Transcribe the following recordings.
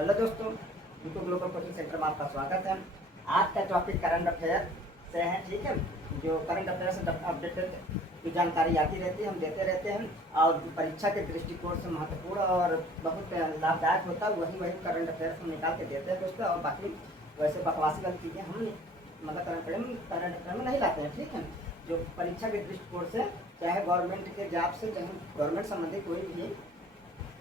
Hello दोस्तों, YouTube global coaching centre में आपका स्वागत है। आज का टॉपिक करंट अफेयर से है, ठीक है। जो करंट अफेयर से अपडेटेड जो जानकारी आती रहती है हम देते रहते हैं, और परीक्षा के दृष्टिकोण से महत्वपूर्ण और बहुत लाभदायक होता है वही करंट अफेयर हम निकाल के देते हैं दोस्तों। और बाकी वैसे बकवासी वाली चीज़ें हम मतलब करंट अफेयर में नहीं लाते हैं, ठीक है। जो परीक्षा के दृष्टिकोण से, चाहे गवर्नमेंट के जॉब से, चाहे गवर्नमेंट संबंधी कोई भी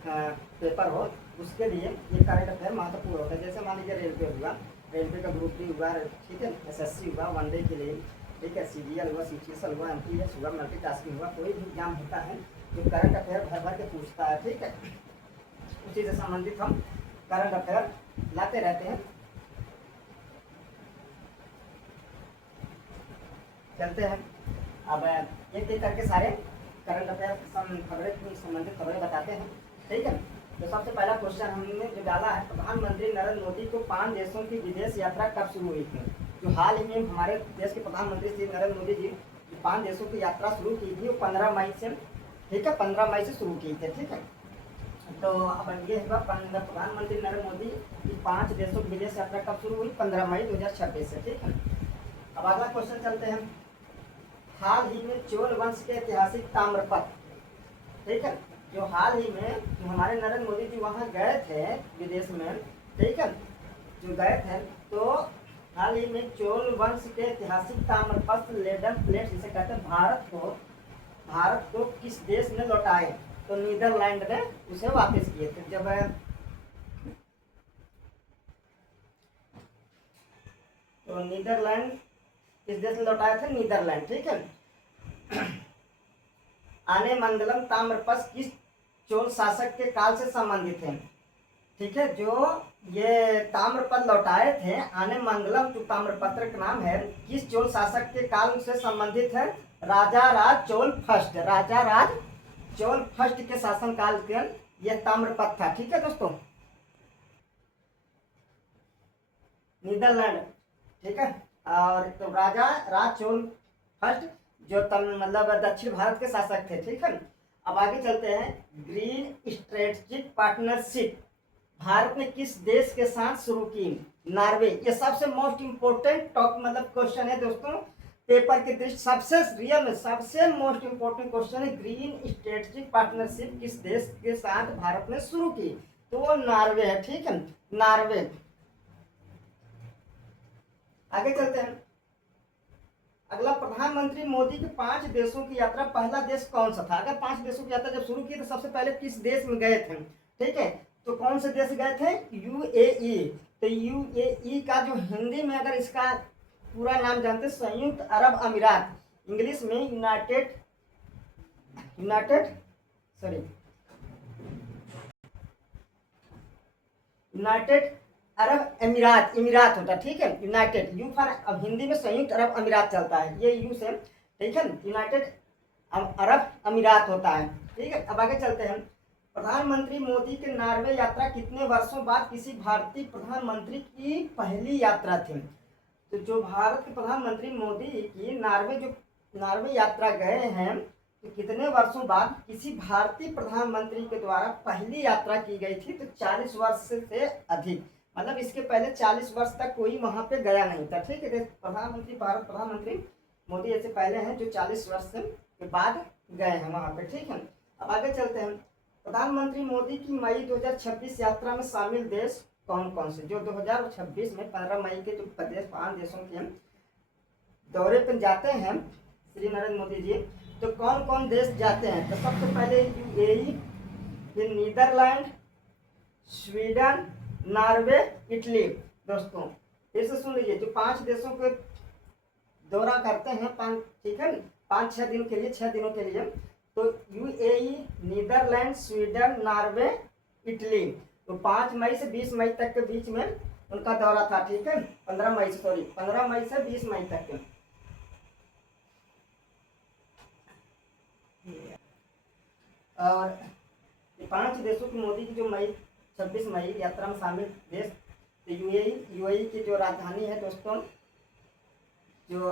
पेपर हो, उसके लिए ये करंट अफेयर महत्वपूर्ण होता है। जैसे मान लीजिए रेलवे हुआ, रेलवे का ग्रुप डी हुआ, ठीक है, एसएससी हुआ वनडे के लिए, ठीक है, सीजीएल हुआ, सीटीएसएल हुआ, एमपीएस हुआ, मल्टीटास्किंग हुआ, कोई भी एग्जाम होता है जो करंट अफेयर भर भर के पूछता है, ठीक है। उसी से संबंधित हम करंट अफेयर लाते रहते हैं। चलते हैं अब एक एक करके सारे करंट अफेयर खबरें संबंधित खबरें बताते हैं, ठीक है। तो सबसे पहला क्वेश्चन हमने जो डाला है, प्रधानमंत्री नरेंद्र मोदी को 5 देशों की विदेश यात्रा कब शुरू हुई थी? जो हाल ही में हमारे देश के प्रधानमंत्री श्री नरेंद्र मोदी जी 5 देशों की यात्रा शुरू की थी, वो 15 मई से, ठीक है, 15 मई से शुरू की थी, ठीक है। तो अब ये हुआ प्रधानमंत्री नरेंद्र मोदी की 5 देशों की विदेश यात्रा कब शुरू हुई? 15 मई 2026 से, ठीक है। अब अगला क्वेश्चन चलते हैं। हाल ही में चोल वंश के ऐतिहासिक ताम्रपत्र, ठीक है, जो हाल ही में जो हमारे नरेंद्र मोदी जी वहाँ गए थे विदेश में, ठीक है, जो गए थे, तो हाल ही में चोल वंश के ऐतिहासिक ताम्रपत्र लेडन प्लेट जिसे कहते हैं, भारत को किस देश ने लौटाए? तो नीदरलैंड ने उसे वापस किए थे। जब तो नीदरलैंड किस देश ने लौटाए थे? नीदरलैंड, ठीक है। आने मंगलम ताम्रपत्र किस चोल शासक के काल से संबंधित है? ठीक है, जो ये ताम्रपत्र लौटाए थे, आने मंगलम जो ताम्रपत्र का नाम है, किस चोल शासक के काल से संबंधित है? राजा राज चोल फर्स्ट, राजा राज चोल फर्स्ट के शासन काल के यह ताम्रपत्र था, ठीक है दोस्तों। नीदरलैंड, ठीक है, और तो राजा राज चोल फर्स्ट जो मतलब दक्षिण भारत के शासक थे, ठीक है। अब आगे चलते हैं। ग्रीन स्ट्रेटेजिक पार्टनरशिप भारत ने किस देश के साथ शुरू की? नॉर्वे। ये सबसे मोस्ट इम्पोर्टेंट टॉप मतलब क्वेश्चन है दोस्तों, पेपर के दृष्टि सबसे रियल में सबसे मोस्ट इम्पोर्टेंट क्वेश्चन है। ग्रीन स्ट्रेटेजिक पार्टनरशिप किस देश के साथ भारत ने शुरू की? तो वो नॉर्वे है, ठीक है, नॉर्वे। आगे चलते हैं। अगला, प्रधानमंत्री मोदी की 5 देशों की यात्रा, पहला देश कौन सा था? अगर 5 देशों की यात्रा जब शुरू की तो सबसे पहले किस देश में गए थे? ठीक है, तो कौन से देश गए थे? यूएई। तो यूएई का जो हिंदी में अगर इसका पूरा नाम जानते हैं, संयुक्त अरब अमीरात, इंग्लिश में यूनाइटेड अरब अमीरात, इमीरात होता है, ठीक है। यूनाइटेड, यू फॉर, अब हिंदी में संयुक्त अरब अमीरात चलता है, ये यू से, ठीक है, यूनाइटेड अरब अमीरात होता है, ठीक है। अब आगे चलते हैं। प्रधानमंत्री मोदी के नॉर्वे यात्रा कितने वर्षों बाद किसी भारतीय प्रधानमंत्री की पहली यात्रा थी? तो जो भारत के प्रधानमंत्री मोदी की नॉर्वे यात्रा गए हैं, तो कितने वर्षों बाद किसी भारतीय प्रधानमंत्री के द्वारा पहली यात्रा की गई थी? तो 40 वर्ष से अधिक, मतलब इसके पहले 40 वर्ष तक कोई वहां पे गया नहीं था, ठीक है। भारत प्रधानमंत्री मोदी ऐसे पहले हैं जो 40 वर्ष के बाद गए हैं वहां पे, ठीक है। अब आगे चलते हैं। प्रधानमंत्री मोदी की मई 2026 यात्रा में शामिल देश कौन कौन से? जो 2026 में 15 मई के जो 5 देशों के दौरे पर जाते हैं श्री नरेंद्र मोदी जी, तो कौन कौन देश जाते हैं? तो सबसे पहले यूएई, फिर नीदरलैंड, स्वीडन, नॉर्वे, इटली। दोस्तों फिर से सुन लीजिए, जो 5 देशों के दौरा करते हैं, 5, ठीक है, 5-6 दिन के लिए, 6 दिनों के लिए, तो UAE, Netherlands, Sweden, Norway, Italy. तो 5 मई से 20 मई तक के बीच में उनका दौरा था, ठीक है, 15 मई से 20 मई तक के। और 5 देशों की मोदी की जो 26 मई यात्रा में शामिल देश, तो यूएई की जो राजधानी है दोस्तों, जो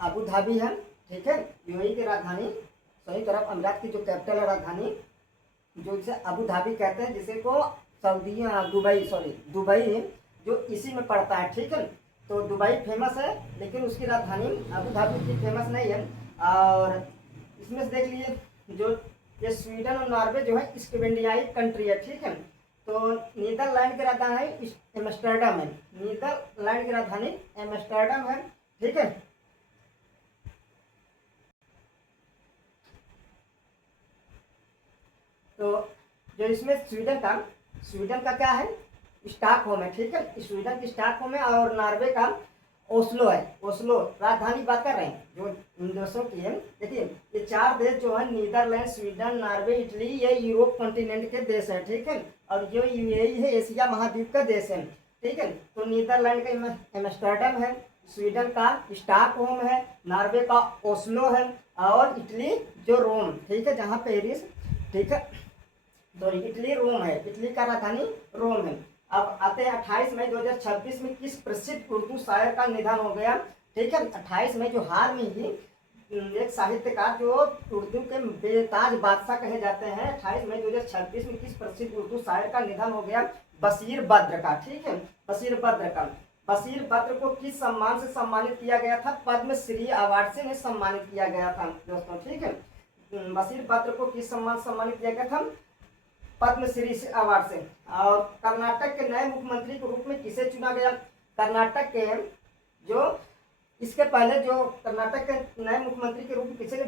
अबू धाबी है, ठीक है, यूएई की राजधानी, संयुक्त अरब अमीरात की जो कैपिटल है राजधानी, जो इसे अबू धाबी कहते हैं, जिसे को दुबई जो इसी में पड़ता है, ठीक है। तो दुबई फेमस है, लेकिन उसकी राजधानी अबू धाबी उतनी फेमस नहीं है। और इसमें से देख लीजिए जो ये स्वीडन और नॉर्वे जो है स्कैंडिनेवियाई कंट्री है, ठीक है। तो नीदरलैंड की राजधानी एम्स्टर्डम है, नीदरलैंड की राजधानी एम्स्टर्डम है, ठीक है। तो जो इसमें स्वीडन का क्या है, स्टॉकहोम है, ठीक है। स्वीडन की स्टॉकहोम है और नॉर्वे का ओस्लो है, ओस्लो राजधानी बात कर रहे हैं जो इन देशों की है। देखिए ये 4 देश जो है नीदरलैंड, स्वीडन, नॉर्वे, इटली, ये यूरोप कॉन्टिनेंट के देश हैं, ठीक है। और जो यूएई है एशिया महाद्वीप का देश है, ठीक है। तो नीदरलैंड का एम्स्टर्डम है, स्वीडन का स्टॉकहोम है, नॉर्वे का ओस्लो है और इटली जो रोम, ठीक है, जहाँ पेरिस, ठीक है। तो इटली रोम है, इटली का राजधानी रोम है। अब आते हैं 28 मई 2026 में किस प्रसिद्ध उर्दू शायर का निधन हो गया, ठीक है। 28 मई जो हाल में ही एक साहित्यकार जो उर्दू के बेताज बादशाह कहे जाते हैं, 28 मई 2026 में किस प्रसिद्ध उर्दू शायर का निधन हो गया, बशीर बद्र का, ठीक है। बशीर बद्र को किस सम्मान से सम्मानित किया गया था, पद्मश्री अवार्ड से सम्मानित किया गया था दोस्तों, ठीक है। बशीर बद्र को किस सम्मान से सम्मानित किया गया था, पद्मश्री अवार्ड से। और कर्नाटक के नए मुख्यमंत्री के रूप में किसे चुना गया, कर्नाटक के जो इसके पहले जो कर्नाटक के नए मुख्यमंत्री के रूप में किसे,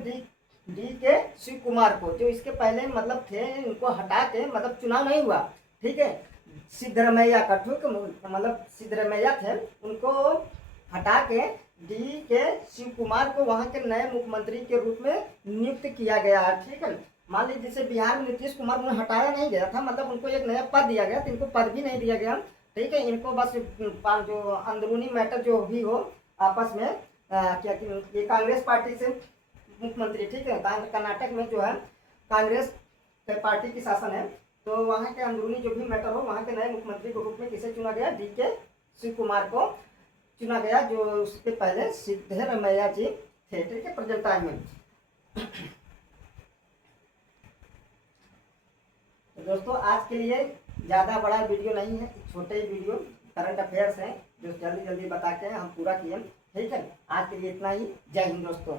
डी के शिव कुमार को, जो इसके पहले मतलब थे इनको हटा के मतलब चुनाव नहीं हुआ, ठीक है। सिद्धरमैया का, ठीक, मतलब सिद्धरमैया थे, उनको हटा के डी के शिव कुमार को वहाँ के नए मुख्यमंत्री के रूप में नियुक्त किया गया है, ठीक है। मान लीजिए जैसे बिहार में नीतीश कुमार उन्हें हटाया नहीं गया था, मतलब उनको एक नया पद दिया गया, तो इनको पद भी नहीं दिया गया, ठीक है। इनको बस जो अंदरूनी मैटर जो भी हो आपस में क्या ये कांग्रेस पार्टी से मुख्यमंत्री, ठीक है। कर्नाटक में जो है कांग्रेस पार्टी की शासन है, तो वहाँ के अंदरूनी जो भी मैटर हो वहाँ के नए मुख्यमंत्री के रूप में किसे चुना गया, डी के शिव कुमार को चुना गया, जो उसके पहले सिद्धरमैया जी थे, ठीक है, प्रेजेंट टाइम में। तो दोस्तों आज के लिए ज़्यादा बड़ा वीडियो नहीं है, छोटे ही वीडियो करंट अफेयर्स हैं जो जल्दी जल्दी बता के हम पूरा किए, ठीक है। आज के लिए इतना ही, जय हिंद दोस्तों।